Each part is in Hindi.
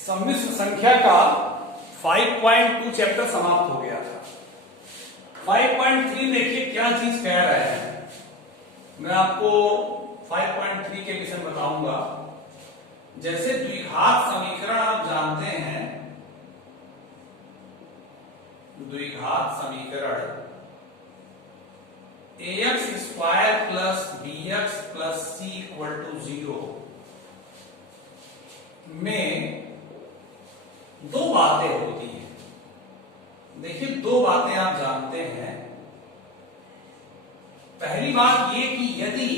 सम्मिश्र संख्या का 5.2 चैप्टर समाप्त हो गया था। 5.3 देखिए क्या चीज कह रहा है। मैं आपको 5.3 के विषय बताऊंगा। जैसे द्विघात समीकरण आप जानते हैं, द्विघात समीकरण ax square plus bx plus c equal to 0 में दो बातें होती हैं। देखिए दो बातें आप जानते हैं। पहली बात ये कि यदि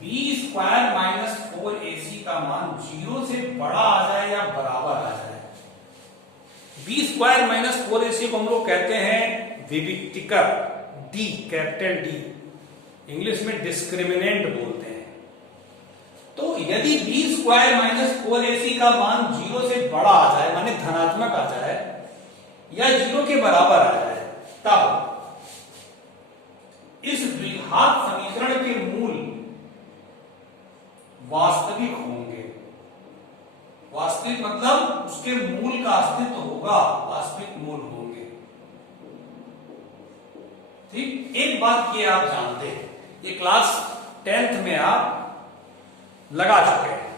b स्क्वायर माइनस 4ac का मान 0 से बड़ा आ जाए या बराबर आ जाए। b स्क्वायर माइनस 4ac को हम लोग कहते हैं विविक्तिकर, डी, कैपिटल डी, इंग्लिश में डिस्क्रिमिनेंट बोलते हैं। तो यदि b स्क्वायर माइनस 4ac का मान 0 से बड़ा आ जाए, माने धनात्मक आ जाए या 0 के बराबर आ जाए, तब इस द्विघात समीकरण के मूल वास्तविक होंगे। वास्तविक मतलब उसके मूल का अस्तित्व होगा, वास्तविक मूल होंगे। ठीक, एक बात ये आप जानते हैं, ये क्लास 10th में आप लगा चुके हैं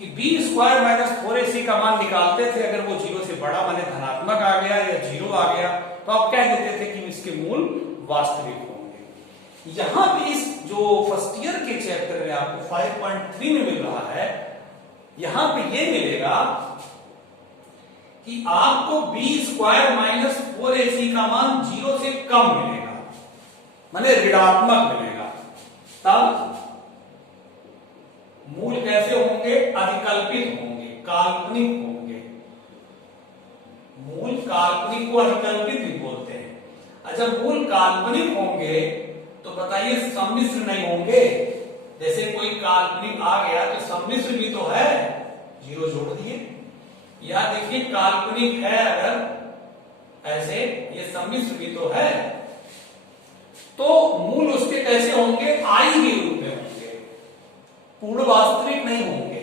कि b स्क्वायर माइनस 4ac का मान निकालते थे। अगर वो 0 से बड़ा माने धनात्मक आ गया या 0 आ गया तो आप कह देते थे कि इसके मूल वास्तविक होंगे। यहां पे इस जो फर्स्ट ईयर के चैप्टर में आपको 5.3 में मिल रहा है, यहां पे ये मिलेगा कि आपको b स्क्वायर माइनस 4ac का मान 0 से कम मिलेगा, माने ऋणात्मक मिलेगा। तब मूल कैसे होंगे? अधिकल्पित होंगे, काल्पनिक होंगे। मूल काल्पनिक को अधिकल्पित भी बोलते हैं। जब मूल काल्पनिक होंगे तो बताइए सम्मिश्र नहीं होंगे। जैसे कोई काल्पनिक आ गया तो सम्मिश्र भी तो है, 0 जोड़ दिए। या देखिए काल्पनिक है अगर ऐसे, ये सम्मिश्र भी तो है, तो मूल उसके कैसे होंगे? आई के रूप में होंगे, पूर्ण वास्तविक नहीं होंगे।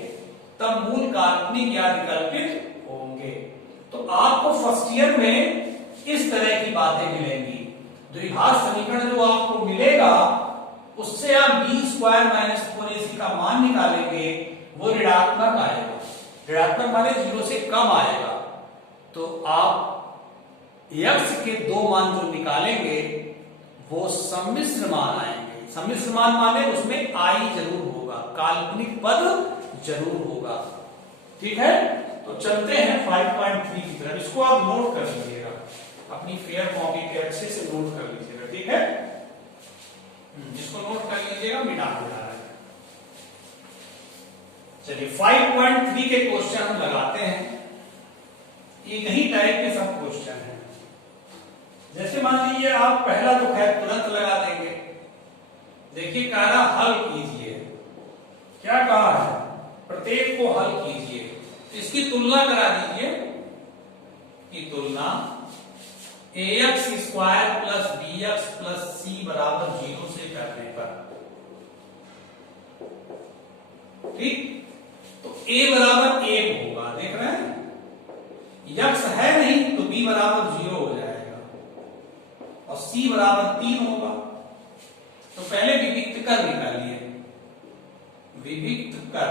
तब मूल काल्पनिक या विकल्पित होंगे। तो आपको फर्स्ट ईयर में इस तरह की बातें मिलेंगी। द्विघात समीकरण जो आपको मिलेगा उससे आप b स्क्वायर माइनस 4ac का मान निकालेंगे, वो ऋणात्मक आएगा। ऋणात्मक माने 0 से कम आएगा। तो आप x के दो मान जो निकालेंगे वो सम्मिश्र मान आएंगे। सम्मिश्र मान माने उसमें i जरूर होगा, काल्पनिक पद जरूर होगा। ठीक है, तो चलते हैं 5.3 की तरफ। इसको आप नोट कर लीजिएगा, अपनी फेयर कॉपी पे अच्छे से नोट कर लीजिएगा। ठीक है, जिसको नोट कर लीजिएगा मिटा दे रहा है। चलिए 5.3 के क्वेश्चन हम लगाते हैं। इन्हीं टाइप के सब क्वेश्चन हैं। जैसे मान लीजिए आप पहला तो खैर तुरंत लगा देंगे। देखिए कह रहा हल कीजिए। क्या कहा है? प्रत्येक को हल कीजिए। इसकी तुलना करा दीजिए कि तुलना ax square plus bx plus c बराबर 0 से करने पर। ठीक, तो a बराबर 1 होगा, देख रहे हैं? x है नहीं तो b बराबर 0 हो जाएगा और c बराबर 3 होगा। तो पहले विविक्त कर निकालिए। विविक्त कर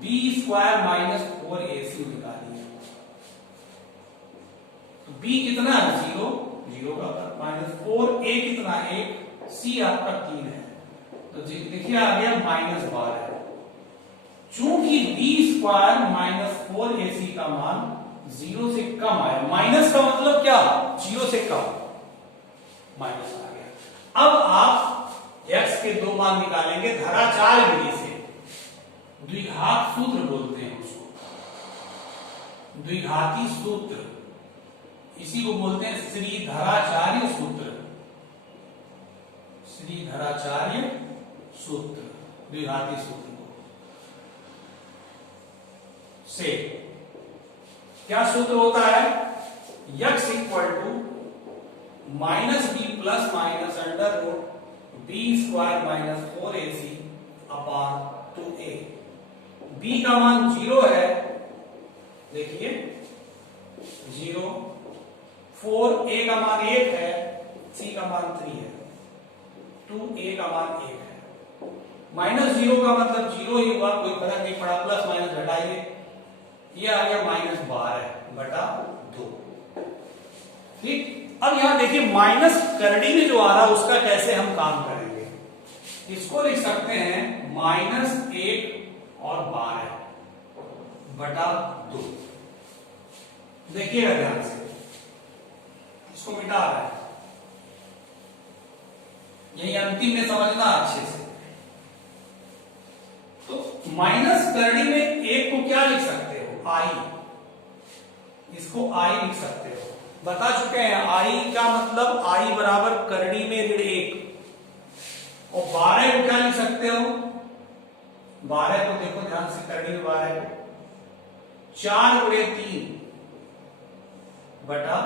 b स्क्वायर माइनस 4ac निकालिए। तो b कितना है? 0, 0 का माइनस 4a कितना? 1, c आपका 3 है। तो देखिए आ गया -12। चूंकि b स्क्वायर माइनस 4ac का मान 0 से कम आया, माइनस का मतलब क्या? 0 से कम, माइनस आ गया। अब आप x के दो मान निकालेंगे धराचार विधि से। द्विघात सूत्र बोलते हैं उसको, द्विघाती सूत्र, इसी को बोलते हैं श्रीधराचार्य सूत्र। श्रीधराचार्य सूत्र, द्विघाती सूत्र को से क्या सूत्र होता है? x equal to minus B plus minus under root B square minus 4ac upon 2a। b का मान 0 है, देखिए 0, 4, a का मान 1 है, c का मान 3 है, 2, a का मान 1 है। -0 का मतलब 0 ही हुआ, कोई फर्क नहीं पड़ा, प्लस माइनस घटाइए, ये आ गया -12/2। ठीक, अब यहां देखिए माइनस करड़ी में जो आ रहा है उसका कैसे हम काम करेंगे। इसको लिख सकते हैं -1 और 12/2। देखिएगा ध्यान से, इसको मिटा रहा है, यही अंतिम में समझना अच्छे से। तो माइनस करड़ी में 1 को क्या लिख सकते हो, i, इसको i लिख सकते हो, बता चुके हैं। i का मतलब i बराबर करड़ी में -1, और 12 को क्या लिख सकते हो, 12 को देखो ध्यान से, करड़ी में 12 को 4 × 3 बटा,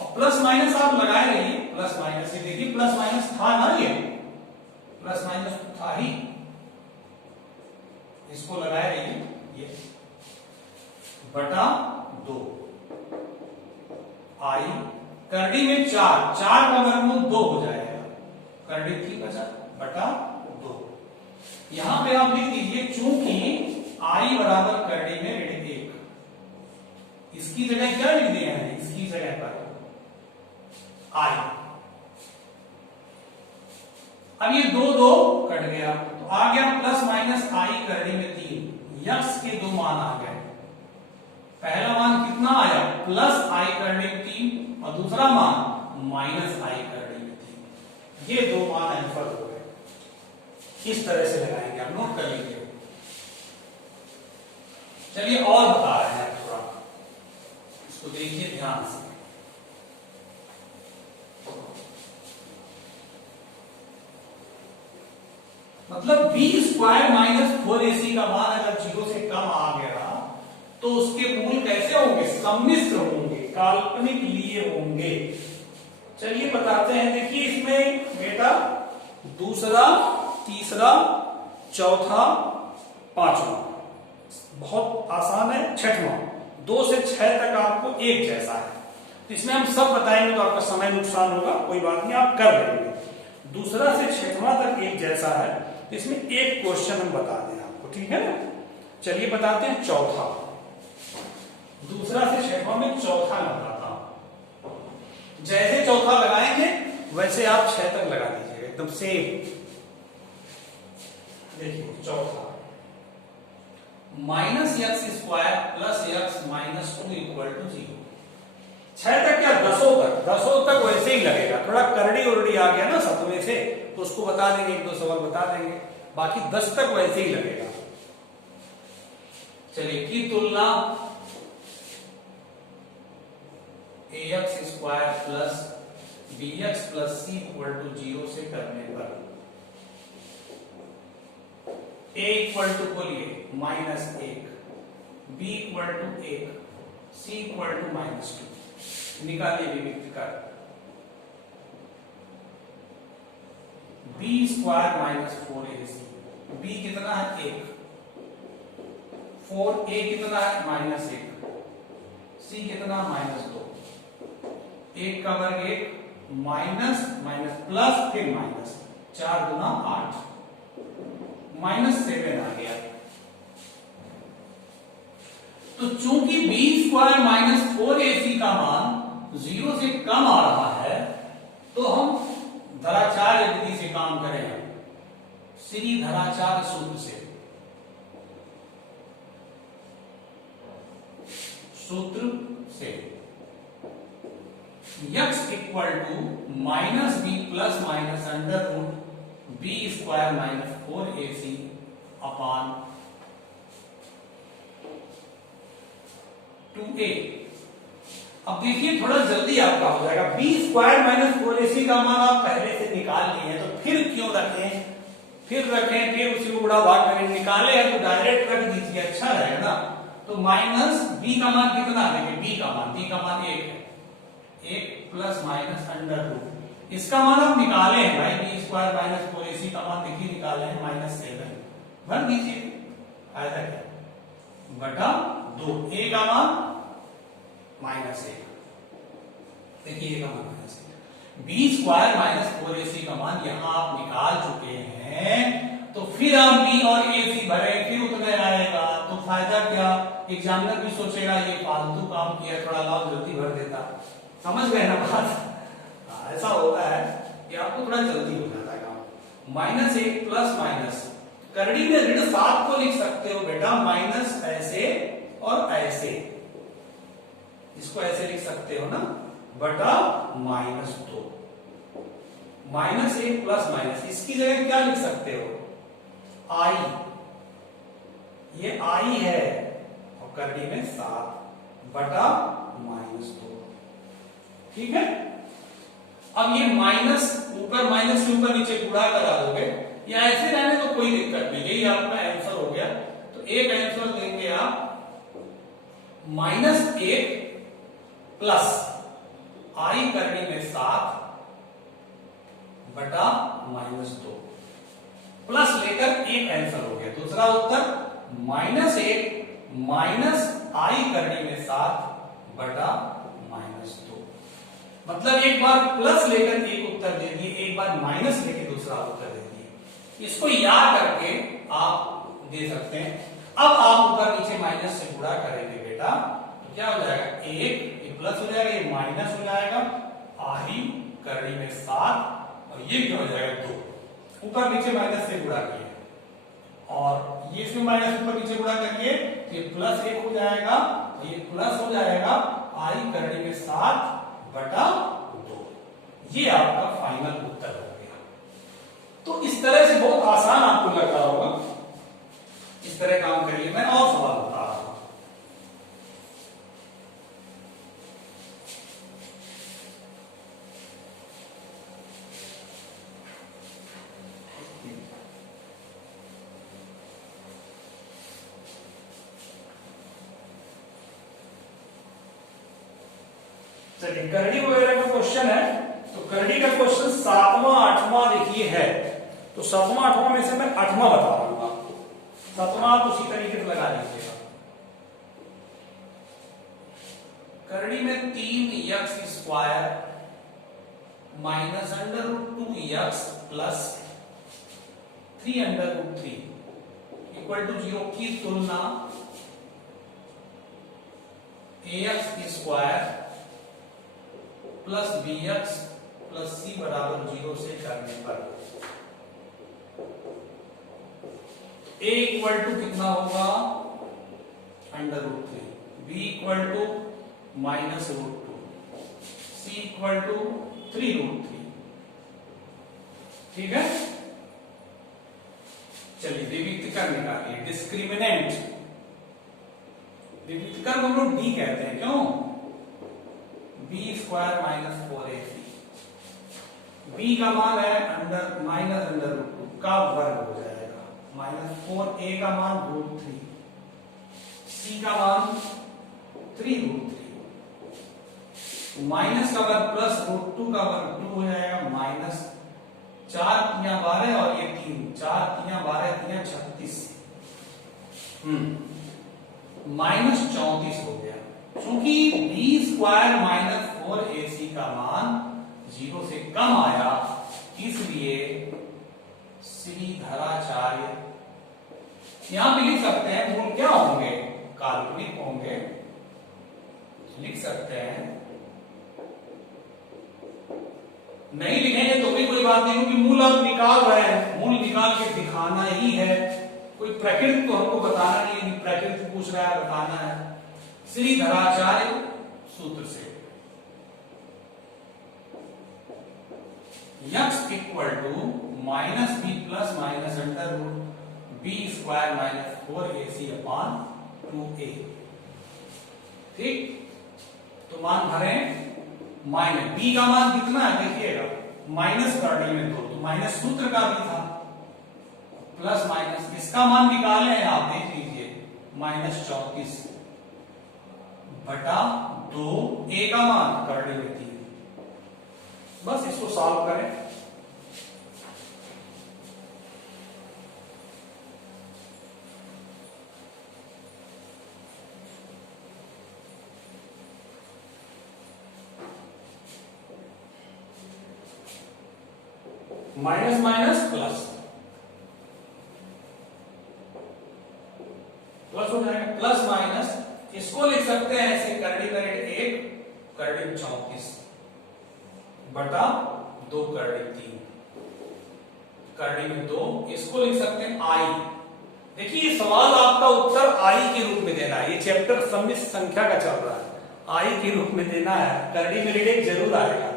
और प्लस माइनस आप लगाए रहिए, प्लस माइनस से देखिए, प्लस माइनस था ना, ये प्लस माइनस था ही, इसको लगाए रहिए, ये बटा 2, आई करड़ी में 4 का वर्गमूल 2 हो जाएगा, करड़ी 3 बचा बटा 2। यहां पे आप लिख दीजिए, चूंकि आई बराबर करड़ी में -1, इसकी जगह क्या लिख दिया है, इसकी जगह पर आई। अब ये 2 कट गया, तो आ गया प्लस माइनस आई करड़ी में 3, यक्स के 2 मान आ गए। पहला मान कितना आया, प्लस आई करड़ी में 3, और दूसरा मान माइनस आई करड़ी में 3। ये 2 मान आंसर हो गए। इस तरह से लगाएंगे, आप नोट कर लीजिए। चलिए और बता रहे हैं थोड़ा, इसको देखिए ध्यान से। मतलब b² - 4ac का मान अगर 0 से कम आ गया तो उसके मूल कैसे होंगे, सम्मिश्र होंगे, काल्पनिक लिए होंगे। चलिए बताते हैं, देखिए इसमें बेटा दूसरा, तीसरा, चौथा, पांचवा, बहुत आसान है। छठवां 2 से 6 तक आपको एक जैसा है, तो इसमें हम सब बताएंगे तो आपका समय नुकसान होगा, कोई बात नहीं, आप कर लेंगे। दूसरा से 6वां तक एक जैसा है, तो इसमें एक क्वेश्चन हम बता दें आपको, ठीक है ना। चलिए बताते हैं चौथा, दूसरा से 6वां में चौथा लगाता हूं। जैसे चौथा लगाएंगे वैसे आप 6 तक लगा दीजिएगा, एकदम सेम। देखिए चौथा, -x² + x - 2 = 0। 6 तक क्या, 10 तक वैसे ही लगेगा, थोड़ा करड़ी उर्डी आ गया ना 7वें से, तो उसको बता देंगे, 1-2 सवाल बता देंगे, बाकी 10 तक वैसे ही लगेगा। चलिए की तुलना ax² + bx + c = 0 से करने पर a बोलिए -1, b = 1, c = -2, निकालिए विविक्त कर। b² - 4ac, b कितना है 1, 4a कितना है -1, c कितना -2, 1 का वर्ग 1, माइनस माइनस प्लस फिर माइनस, 4 × 8, -7 आ गया। तो चूंकि b² - 4ac का मान 0 से कम आ रहा है, तो हम धराचार्य विधि से काम करेंगे, श्री धराचार्य सूत्र से। x = -b + (b² - 4ac) upon 2a। अब देखिए थोड़ा जल्दी आपका हो जाएगा। b² - 4ac का मान आप पहले से निकाल लिए हैं, तो फिर क्यों रखें, फिर उसी को गुणा भाग करें, निकाले हैं तो डायरेक्ट रख दीजिए, अच्छा रहेगा ना। तो माइनस b का मान कितना है, b का मान 1 है, 1 + इसका मान आप निकाले हैं भाई, b² - 4ac का मान देखिए निकाले हैं -7, भर दीजिए, फायदा क्या, बटा 2, a का मान -1, देखिए a का मान -1, b स्क्वायर माइनस 4ac का मान यहां आप निकाल चुके हैं, तो फिर आप b और ac भरे फिर उतना आएगा, तो फायदा क्या, एग्जामिनर भी सोचेगा ये फालतू काम किया, थोड़ा लाभ जल्दी भर देता। समझ गए ना बात? ऐसा होता है कि आपको थोड़ा जल्दी हो जाता है काम। -1 प्लस माइनस, करड़ी में ऋण 7 को लिख सकते हो बेटा, माइनस ऐसे और ऐसे, इसको ऐसे लिख सकते हो ना, बटा -2, -1 प्लस माइनस, इसकी जगह क्या लिख सकते हो, आई, ये आई है और करड़ी में 7 बटा -2, ठीक है। अब ये माइनस ऊपर माइनस से ऊपर नीचे गुणा करा दोगे, या ऐसे रहने तो कोई दिक्कत नहीं, यही आपका आंसर हो गया। तो एक आंसर देंगे आप -1 प्लस आई करड़ी में 7 बटा -2, प्लस लेकर एक आंसर हो गया। दूसरा उत्तर -1 माइनस आई करड़ी में 7 बटा -2, मतलब एक बार प्लस लेकर एक उत्तर दे दिए, एक बार माइनस लेकर दूसरा उत्तर दे दिए। इसको याद करके आप दे सकते हैं। अब आप ऊपर नीचे माइनस से गुणा करेंगे बेटा, तो क्या हो जाएगा, 1 ये प्लस हो जाएगा, ये माइनस हो जाएगा, आई करड़ी में 7 और ये क्या हो जाएगा 2, ऊपर नीचे माइनस से गुणा किए, और ये इसमें माइनस ऊपर नीचे गुणा करिए तो ये +1 हो जाएगा, तो ये प्लस हो जाएगा आई करड़ी में 7 बटा 2, ये आपका फाइनल उत्तर हो गया। तो इस तरह से बहुत आसान आपको लग रहा होगा, इस तरह काम करिए। मैं और सवाल बता रहा हूं, चलिए करड़ी वगैरह का क्वेश्चन है, तो करड़ी का क्वेश्चन 7वां 8वां देखिए है, तो 7वां 8वां में से मैं 8वां बता रहा हूं आपको, 7वां आप उसी तरीके से लगा लीजिएगा। करड़ी में 3x square minus √2x plus 3√3 equal to 0 की तुलना ax square plus bx plus c बराबर 0 से करने पर a इक्वल टू कितना होगा, √3, b equal to -√2, c equal to 3√3, ठीक है। चलिए द्विविक्तकर निकालिए, डिस्क्रिमिनेंट, द्विविक्तकर को हम लोग d कहते हैं, क्यों, b square minus 4ac, b का मान है -√2 का वर्ग हो जाएगा, -4a का मान √3, c का मान 3√3, माइनस का वर्ग प्लस √2 का वर्ग 2 हो जाएगा, माइनस 4 3 12 और ये 3 4 3 12 3 36, -34 हो गया। क्योंकि b स्क्वायर माइनस 4ac का मान 0 से कम आया, इसलिए श्रीधराचार्य, यहां भी लिख सकते हैं मूल क्या होंगे, काल्पनिक होंगे, लिख सकते हैं, नहीं लिखेंगे तो भी कोई बात नहीं, क्योंकि मूल आप निकाल रहे हैं, मूल निकाल के दिखाना ही है, कोई प्रकृति तो हमको बताना नहीं, प्रकृति पूछ रहा है बताना है। श्रीधराचार्य सूत्र से x equal to -b plus minus √b square minus 4ac upon 2a, ठीक। तो मान भरे, माइनस b का मान कितना है देखिएगा, माइनस करने में 2, तो माइनस सूत्र का भी था, प्लस माइनस इसका मान निकाले हैं आप, देख लीजिए, -34 बटा 2, a का मान करने में 3, बस इसको सॉल्व करें। माइनस माइनस प्लस, प्लस हो जाएगा, प्लस माइनस, इसको लिख सकते हैं ऐसे, करड़ी में ऋण 1, करड़ी में 34 बटा 2 करड़ी 3, करड़ी में 2, इसको लिख सकते हैं आई। देखिए सवाल आपका उत्तर आई के रूप में देना है, ये चैप्टर सम्मिश्र संख्या का चल रहा है, आई के रूप में देना है, करड़ी में ऋण 1 जरूर आएगा अंदर।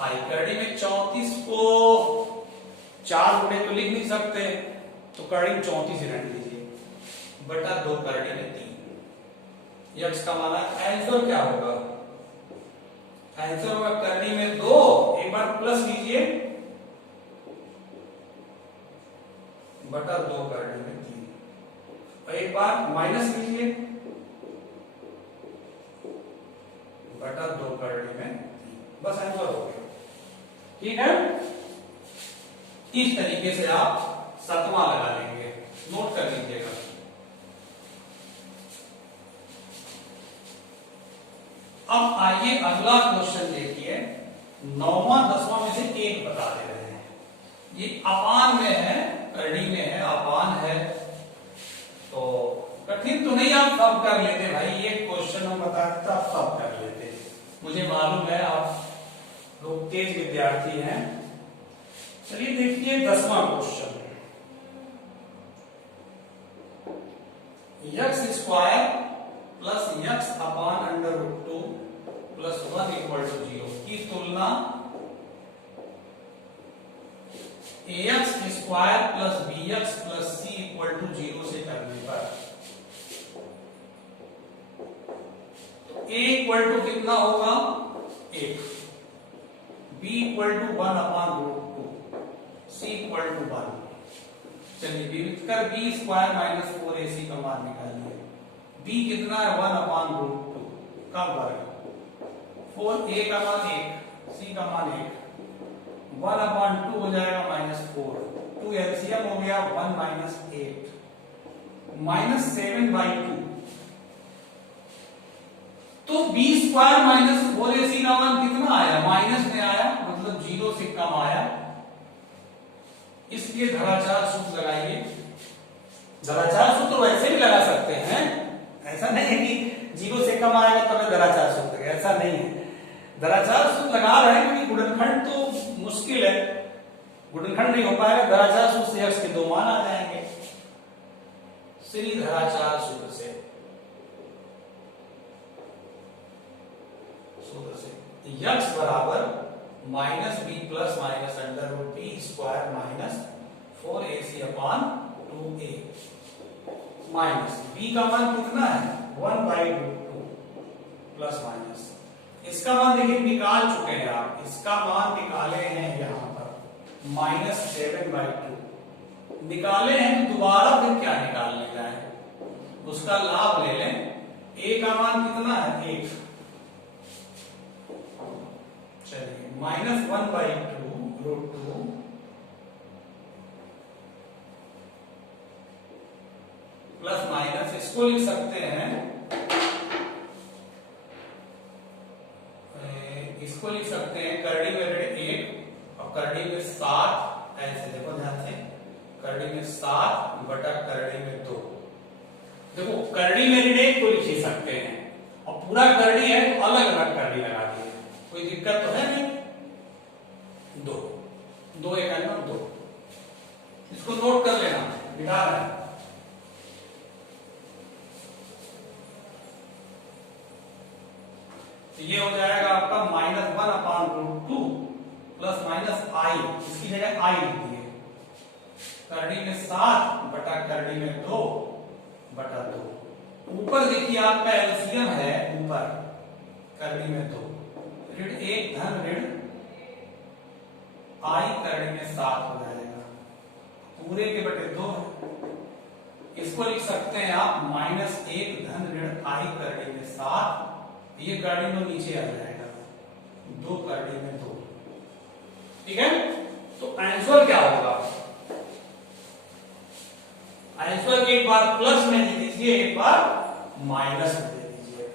आई करड़ी में 34 को 4 गुणे तो लिख नहीं सकते, तो करड़ी में 34 ही रहने दीजिए, बटा 2 करड़ी में 3, यक्स का माना। आंसर क्या होगा? आंसर होगा करड़ी में 2, एक बार प्लस लीजिए, बटा 2 करड़ी में 3, और एक बार माइनस लीजिए, बटा 2 करड़ी में 3, बस आंसर हो गया। ठीक है, इस तरीके से आप 7वां लगा लेंगे, नोट कर लीजिएगा। अब आइए अगला क्वेश्चन देखिए, 9वां 10वां में से एक बता दे रहे हैं, ये अपान में है, करड़ी में है, अपान है, तो कठिन तो नहीं, आप सब कर लेते भाई, ये क्वेश्चन हम बताते आप सब कर लेते, मुझे मालूम है आप लोग तेज विद्यार्थी हैं। चलिए देखिए 10वां question, x square plus x upon under root 2 plus 1 equal to 0 की तुलना ax square plus bx plus c equal to 0 से करने पर, तो a इक्वल टू कितना होगा 1, b equal to 1 upon root 2, c equal to 1। चलिए विविध कर b स्क्वायर माइनस 4ac का मान निकालिए, b कितना है 1 अपान रूट 2 का वर्ग, 4a का मान 1, c का मान 1, 1 अपान 2 हो जाएगा -4, 2 एलसीएम हो गया 1 माइनस 8 माइनस 7/2, तो b स्क्वायर माइनस 4ac का मान कितना आया, माइनस में आया, मतलब 0 से कम आया, इसलिए धराचार सूत्र लगाइए। धराचार सूत्र वैसे भी लगा सकते हैं, ऐसा नहीं है कि 0 से कम आएगा तब धराचार सूत्र, ऐसा नहीं है, धराचार सूत्र लगा रहे हैं क्योंकि गुणनखंड तो मुश्किल है, गुणनखंड नहीं हो पाएगा, धराचार सूत्र से यक्स के 2 मान आ जाएंगे, सीधी धराचार सूत्र से यक्स बराबर minus B plus minus under root B square minus 4ac upon 2a minus B का मान कितना है 1/√2 प्लस माइनस, इसका मान देखिए निकाल चुके हैं आप, इसका मान निकाले हैं यहां पर -7/2 निकाले हैं, तो दोबारा फिर क्या निकालने का है, उसका लाभ ले लें। a का मान कितना है 1, चलिए -1/2√2 प्लस माइनस, इसको लिख सकते हैं, इसको लिख सकते हैं करड़ी में ऋण 1 और करड़ी में 7, ऐसे देखो ध्यान से, करड़ी में 7 बटा करड़ी में 2, देखो करड़ी में ऋण 1 को लिख ही सकते हैं, और पूरा करड़ी है तो अलग अलग करड़ी लगा दी, कोई दिक्कत तो है नहीं, 2 1 2, इसको नोट कर लेना, मिटा रहे हैं, तो ये हो जाएगा आपका -1/√2 प्लस माइनस आई, इसकी जगह आई लिख दिए, करड़ी में 7 बटा करड़ी में 2 बटा 2, ऊपर देखिए आपका एलसीएम है, ऊपर करड़ी में 2, ऋण 1 धन ऋण आई करड़ी में 7 हो जाएगा, पूरे के बटे 2 है, इसको लिख सकते हैं आप -1 धन ऋण आई करड़ी में 7, ये करड़ी में नीचे आ जाएगा 2 करड़ी में 2, ठीक है, तो आंसर क्या होगा, आंसर एक बार प्लस में दे दीजिए, एक बार माइनस में दे दीजिए,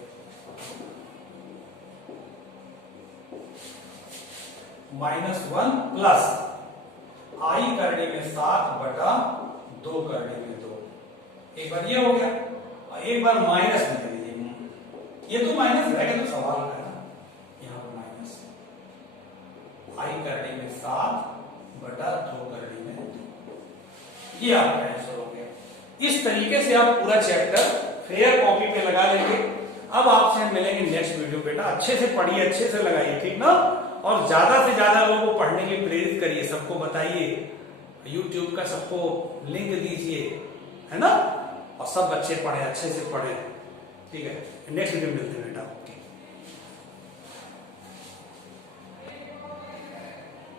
-1 प्लस आई करने में 7 बटा 2 करने में 2। एक बार ये हो गया और एक बार माइनस में कर लीजिए। ये तो माइनस रहेगा तो सवाल का ना, यहाँ पर माइनस आई करने में 7 बटा 2 करने में 2। ये आपका आंसर हो गया। इस तरीके से आप पूरा चैप्टर फेयर कॉपी पे लगा लेंगे। अब आपसे हम मिलेंगे नेक्स्ट वीडियो। बेटा अच्छे से पढ़िए, अच्छे से लगाइए, ठीक ना। और ज्यादा से ज्यादा लोगों को पढ़ने के लिए प्रेरित करिए, सबको बताइए, YouTube का सबको लिंक दीजिए, है ना। और सब बच्चे पढ़े, अच्छे से पढ़े, ठीक है। नेक्स्ट वीडियो मिलते हैं बेटा।